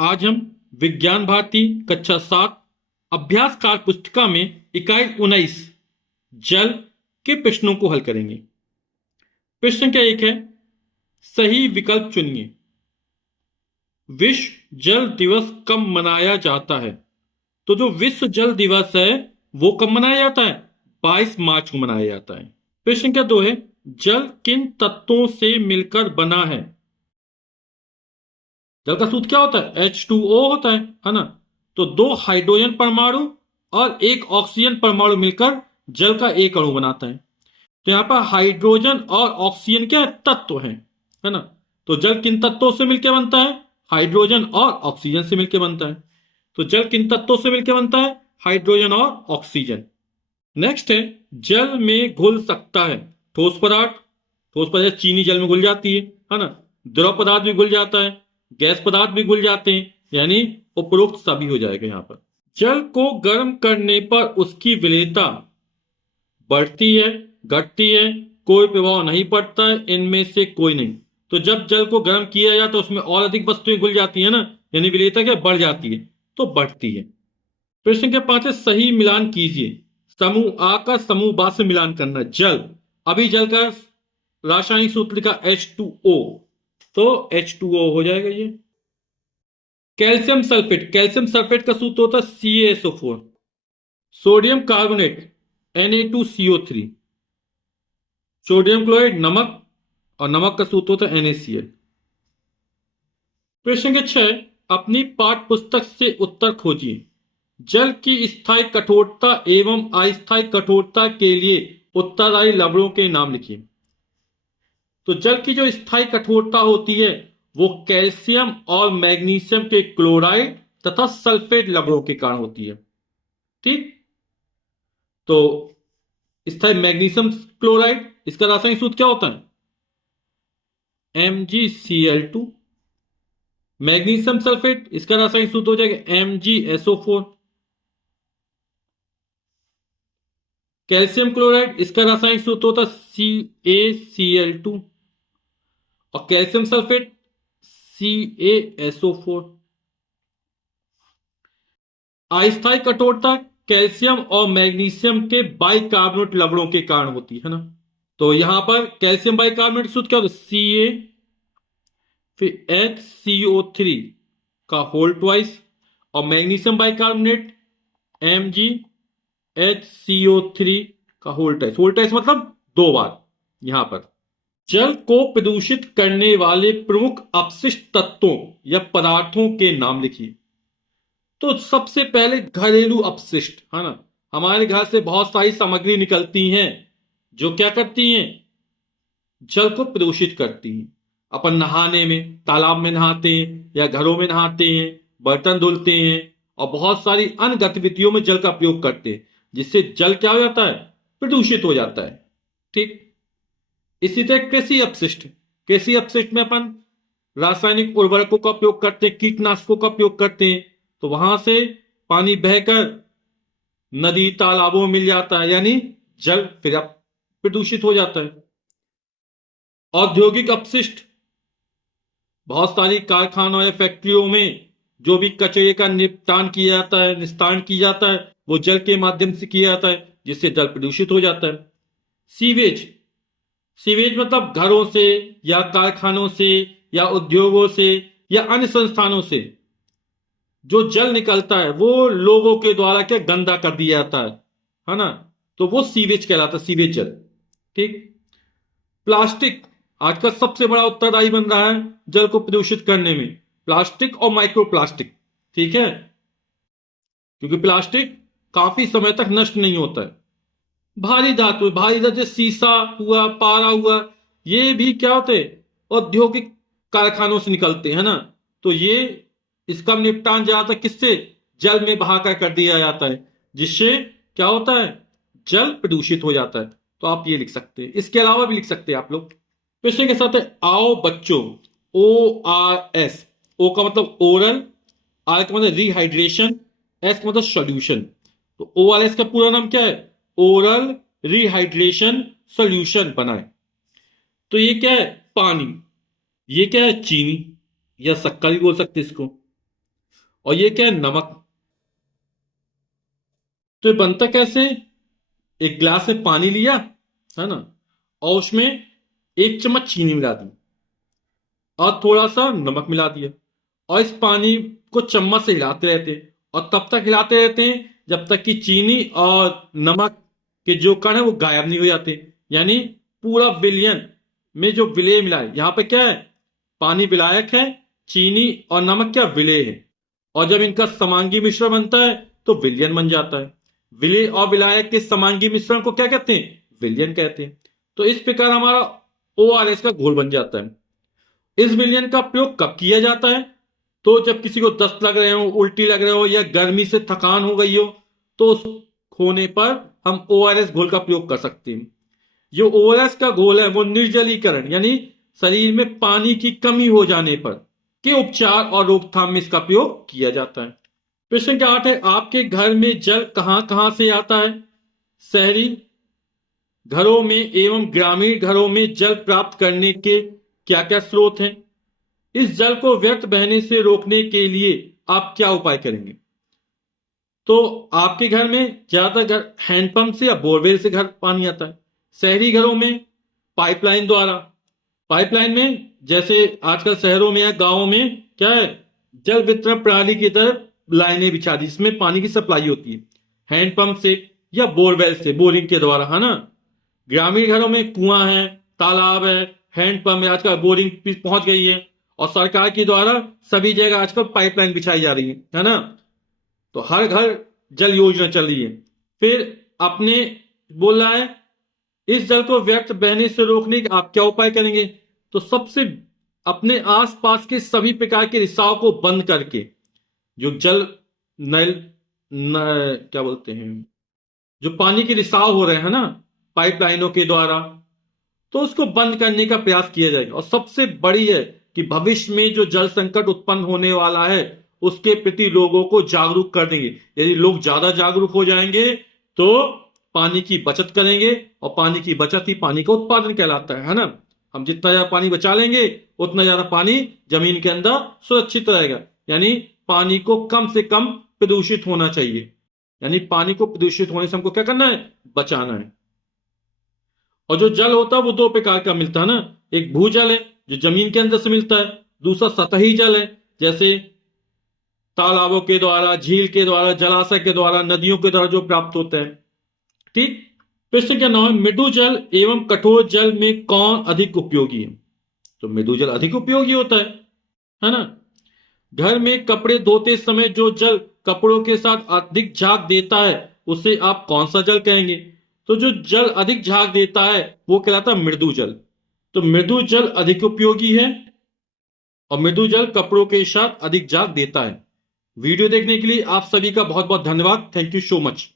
आज हम विज्ञान भारती कक्षा 7 अभ्यास कार्य पुस्तिका में इकाई 19 जल के प्रश्नों को हल करेंगे। प्रश्न क्या एक है, सही विकल्प चुनिए। विश्व जल दिवस कब मनाया जाता है? तो जो विश्व जल दिवस है वो कब मनाया जाता है? 22 मार्च को मनाया जाता है। प्रश्न क्या दो है, जल किन तत्वों से मिलकर बना है? जल का सूत्र क्या होता है? H2O होता है ना। तो दो हाइड्रोजन परमाणु और एक ऑक्सीजन परमाणु मिलकर जल का एक अणु बनाता है। तो यहां पर हाइड्रोजन और ऑक्सीजन क्या तत्व है ना। तो जल किन तत्वों से मिलकर बनता है? हाइड्रोजन और ऑक्सीजन से मिलकर बनता है। तो जल किन तत्वों से मिलकर बनता है? हाइड्रोजन और ऑक्सीजन। नेक्स्ट है, जल में घुल सकता है ठोस पदार्थ। ठोस पदार्थ चीनी जल में घुल जाती है ना। द्रव पदार्थ भी घुल जाता है, गैस पदार्थ भी घुल जाते हैं, यानी उपरोक्त सभी हो जाएगा यहां पर। जल को गर्म करने पर उसकी विलेयता बढ़ती है, घटती है, कोई प्रभाव नहीं पड़ता है, इनमें से कोई नहीं। तो जब जल को गर्म किया जाए तो उसमें और अधिक वस्तुएं घुल जाती है ना, यानी विलेयता क्या बढ़ जाती है, तो बढ़ती है। प्रश्न के 5 है, सही मिलान कीजिए। समूह आ का समूह बा से मिलान करना। जल, अभी जल का रासायनिक सूत्र लिखा H2O, तो H2O हो जाएगा ये। कैल्शियम सल्फेट, कैल्शियम सल्फेट का सूत्र होता है CaSO4। Sodium carbonate Na2CO3। Sodium chloride नमक, और नमक का सूत्र होता है NaCl। प्रश्न के 6, अपनी पाठ्य पुस्तक से उत्तर खोजिए। जल की स्थायी कठोरता एवं अस्थायी कठोरता के लिए उत्तरदायी लवणों के नाम लिखिए। तो जल की जो स्थायी कठोरता होती है वो कैल्शियम और मैग्नीशियम के क्लोराइड तथा सल्फेट लवणों के कारण होती है। ठीक, तो स्थायी मैग्नीशियम क्लोराइड, इसका रासायनिक सूत्र क्या होता है? MgCl2। मैग्नीशियम सल्फेट, इसका रासायनिक सूत्र हो जाएगा MgSO4। कैल्शियम क्लोराइड, इसका रासायनिक सूत्र होता है CaCl2। और कैल्शियम सल्फेट CaSO4। अस्थायी कठोरता कैल्शियम और मैग्नीशियम के बाइकार्बोनेट लवणों के कारण होती है ना। तो यहां पर कैल्शियम बाइकार्बोनेट सूत्र क्या होता है? Ca फिर HCO3 का होल ट्वाइस, और मैग्नीशियम बाइकार्बोनेट MgHCO3 का होल ट्वाइस। होल ट्वाइस मतलब दो बार। यहां पर जल को प्रदूषित करने वाले प्रमुख अपशिष्ट तत्वों या पदार्थों के नाम लिखिए। तो सबसे पहले घरेलू अपशिष्ट है ना। हमारे घर से बहुत सारी सामग्री निकलती हैं जो क्या करती हैं? जल को प्रदूषित करती हैं। अपन नहाने में तालाब में नहाते हैं या घरों में नहाते हैं, बर्तन धुलते हैं और बहुत सारी अन्य गतिविधियों में जल का प्रयोग करते हैं, जिससे जल क्या हो जाता है? प्रदूषित हो जाता है। ठीक, इसी तरह कृषि अपशिष्ट। कृषि अपशिष्ट में अपन रासायनिक उर्वरकों का उपयोग करते हैं, कीटनाशकों का उपयोग करते हैं, तो वहां से पानी बहकर नदी तालाबों में मिल जाता है, यानी जल फिर प्रदूषित हो जाता है। औद्योगिक अपशिष्ट, बहुत सारी कारखानों या फैक्ट्रियों में जो भी कचरे का निपटान किया जाता है, निस्तारण किया जाता है, वो जल के माध्यम से किया जाता है, जिससे जल प्रदूषित हो जाता है। सीवेज, सीवेज मतलब घरों से या कारखानों से या उद्योगों से या अन्य संस्थानों से जो जल निकलता है वो लोगों के द्वारा क्या गंदा कर दिया जाता है ना। तो वो सीवेज कहलाता है, सीवेज जल। ठीक, प्लास्टिक आज का सबसे बड़ा उत्तरदायी बन रहा है जल को प्रदूषित करने में। प्लास्टिक और माइक्रो प्लास्टिक, ठीक है, क्योंकि प्लास्टिक काफी समय तक नष्ट नहीं होता है। भारी धातु, भारी धातु जैसे शीशा हुआ, पारा हुआ, ये भी क्या होते हैं? औद्योगिक कारखानों से निकलते हैं ना। तो ये इसका निपटान ज्यादातर किससे? जल में बहाकर कर दिया जाता है, जिससे क्या होता है? जल प्रदूषित हो जाता है। तो आप ये लिख सकते हैं, इसके अलावा भी लिख सकते हैं आप लोग। प्रश्न के साथ है, आओ बच्चों। ORS, ओ का मतलब ओरल, आर का मतलब रिहाइड्रेशन, एस का मतलब सॉल्यूशन। तो ORS का पूरा नाम क्या है? ओरल रिहाइड्रेशन सॉल्यूशन बनाए। तो ये क्या है? पानी। ये क्या है? चीनी या शक्कर भी बोल सकते इसको। और ये क्या है, नमक। तो ये बनता कैसे? एक गिलास में पानी लिया, है ना, और उसमें 1 चम्मच चीनी मिला दी और थोड़ा सा नमक मिला दिया, और इस पानी को चम्मच से हिलाते रहते हैं, और तब तक हिलाते रहते हैं जब तक कि चीनी और नमक के जो कण है वो गायब नहीं हो जाते। यानी पूरा विलयन में जो विलेय मिला है, यहां पे क्या है, पानी विलायक है, चीनी और नमक क्या विलेय है, और जब इनका समांगी मिश्रण बनता है तो विलयन बन जाता है। विलेय और विलायक के समांगी मिश्रण को क्या कहते हैं, विलयन कहते हैं। तो इस प्रकार हमारा ORS का घोल बन जाता है। इस विलयन का प्रयोग कब किया जाता है? तो जब किसी को दस्त लग रहे हो, उल्टी लग रहे हो, या गर्मी से थकान हो गई हो, तो उस होने पर हम ORS घोल का प्रयोग कर सकते हैं। जो ORS का घोल है वो निर्जलीकरण यानी शरीर में पानी की कमी हो जाने पर के उपचार और रोकथाम में इसका प्रयोग किया जाता है। प्रश्न क्या 8 है, आपके घर में जल कहां कहां से आता है? शहरी घरों में एवं ग्रामीण घरों में जल प्राप्त करने के क्या क्या स्रोत हैं? इस जल को व्यर्थ बहने से रोकने के लिए आप क्या उपाय करेंगे? तो आपके घर में ज्यादातर घर हैंडपंप से या बोरवेल से घर पानी आता है। शहरी घरों में पाइपलाइन द्वारा। पाइपलाइन में जैसे आजकल शहरों में या गांवों में क्या है, जल वितरण प्रणाली की तरह लाइनें बिछा दी जिसमें पानी की सप्लाई होती है, हैंडपंप से या बोरवेल से, बोरिंग के द्वारा, है ना। ग्रामीण घरों में कुआं है, तालाब है, हैंडपंप है, आजकल बोरिंग भी पहुंच गई है, और सरकार के द्वारा सभी जगह आजकल पाइपलाइन बिछाई जा रही है ना। तो हर घर जल योजना चल रही है। फिर अपने बोल रहा है, इस जल को व्यर्थ बहने से रोकने के आप क्या उपाय करेंगे? तो सबसे अपने आसपास के सभी प्रकार के रिसाव को बंद करके, जो जल नल क्या बोलते हैं, जो पानी के रिसाव हो रहे हैं ना पाइपलाइनों के द्वारा, तो उसको बंद करने का प्रयास किया जाएगा। और सबसे बड़ी है कि भविष्य में जो जल संकट उत्पन्न होने वाला है उसके प्रति लोगों को जागरूक कर देंगे। यदि लोग ज्यादा जागरूक हो जाएंगे तो पानी की बचत करेंगे, और पानी की बचत ही पानी का उत्पादन कहलाता है ना। हम जितना ज्यादा पानी बचा लेंगे उतना ज्यादा पानी जमीन के अंदर सुरक्षित रहेगा। यानी पानी को कम से कम प्रदूषित होना चाहिए, यानी पानी को प्रदूषित होने से हमको क्या करना है, बचाना है। और जो जल होता है वो 2 प्रकार का मिलता है ना, एक भूजल है जो जमीन के अंदर से मिलता है, दूसरा सतही जल है जैसे तालाबों के द्वारा, झील के द्वारा, जलाशय के द्वारा, नदियों के द्वारा जो प्राप्त होते हैं। ठीक। प्रश्न क्या नाम है, मृदु जल एवं कठोर जल में कौन अधिक उपयोगी है? तो मृदु जल अधिक उपयोगी होता है ना। घर में कपड़े धोते समय जो जल कपड़ों के साथ अधिक झाग देता है उसे आप कौन सा जल कहेंगे? तो जो जल अधिक झाग देता है वो कहलाता है मृदु जल। तो मृदु जल अधिक उपयोगी है, और मृदु जल कपड़ों के साथ अधिक झाग देता है। वीडियो देखने के लिए आप सभी का बहुत बहुत धन्यवाद। Thank you so much.